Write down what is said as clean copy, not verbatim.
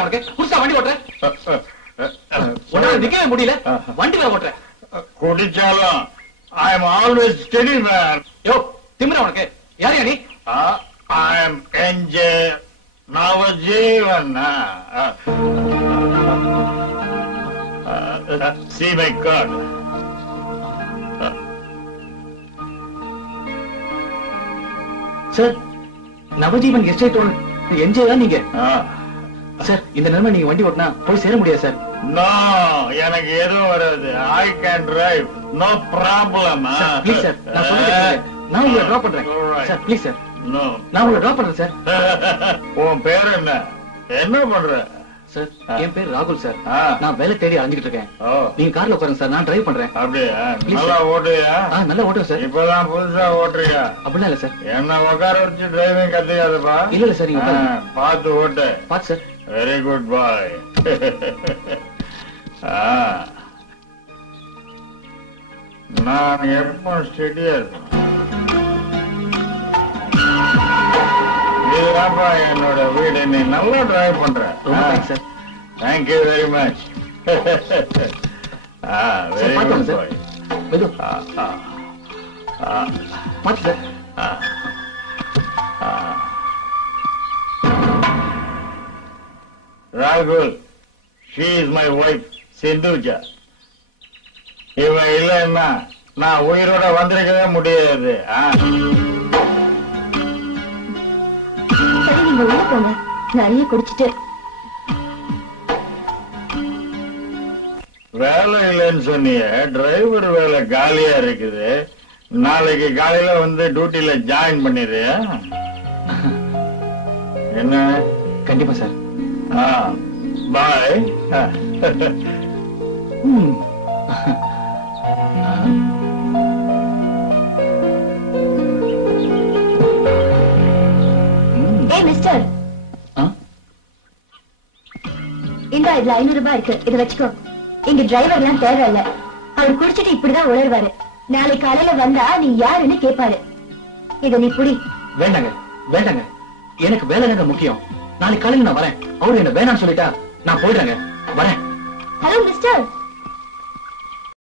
உனக்கு புதுசா வண்டி ஓட்டுற நிக்கவே முடியல வண்டி வேற ஓட்டுற குடிச்சாலும் I am always steady man. யோ திமிரா உனக்கு யாரையா நீ I am NJ Navajeevan. See my card. Sir Navjivan estate NJ தான் நீங்க சார் இந்த நிலைமை நீங்க வண்டி ஓட்டினா போய் சேர முடியாது சார் நோ எனக்கு எதுவும் வராது I can drive no problem please sir நான் சொல்லிட்டேன் நான் உங்களை டிராப் பண்றேன் சார் ப்ளீஸ் சார் நோ நான் உங்களை டிராப் பண்றேன் சார் உன் பேர் என்ன பண்ற சார் என் பேர் ராகுல் சார் நான் வேலை தேடி அலைஞ்சிட்டு இருக்கேன் நீங்க கார்ல உட்காருங்க சார் நான் டிரைவ் பண்றேன் அப்படியா நல்லா ஓட்டுறியா நல்லா ஓட்டுறேன் சார் இப்பதான் புதுசா ஓட்டுறியா அப்படிலாம் இல்ல சார் என்ன உட்கார வச்சு டிரைவிங் கத்துக்காதப்பா இல்ல சார் நீங்க பார்த்து ஓட்டு பார்த்து சார் வெரி குட் பாய் நான் எப்போ ஸ்டெடியா இருக்கேன் இதுதான்ப்பா என்னோட வீடு நீ நல்லா டிரைவ் பண்ற sir thank you very much very good boy பார்த்து சார் ராகுல் she is my wife Sindhuja இவன் இல்லைன்னா நான் உயிரோட வந்திருக்கவே முடியாது சரி நீங்க உள்ள போங்க நிறைய குடிச்சிட்டு வேலை இல்லைன்னு சொன்னிய டிரைவர் வேலை காலியா இருக்குது நாளைக்கு காலையில வந்து டியூட்டில ஜாயின் பண்ணிடு என்ன கண்டிப்பா சார் பாய் மிஸ்டர் இந்த இதுல 500 ரூபாய் இருக்கு இதை வச்சுக்கோ இங்க டிரைவர் எல்லாம் தேவையில்ல அவர் குடிச்சிட்டு இப்படிதான் உணர்வாரு நாளை காலையில வந்தா நீ யாருன்னு கேட்பாரு இத நீ புடி வேண்டாங்க வேண்டாங்க எனக்கு வேலை தாங்க முக்கியம் நாளைக்கு காலையில நான் வரேன் அவரு என்ன வேணாம்னு சொல்லிட்டா நான் போயிடுறேங்க வரேன் ஹலோ மிஸ்டர்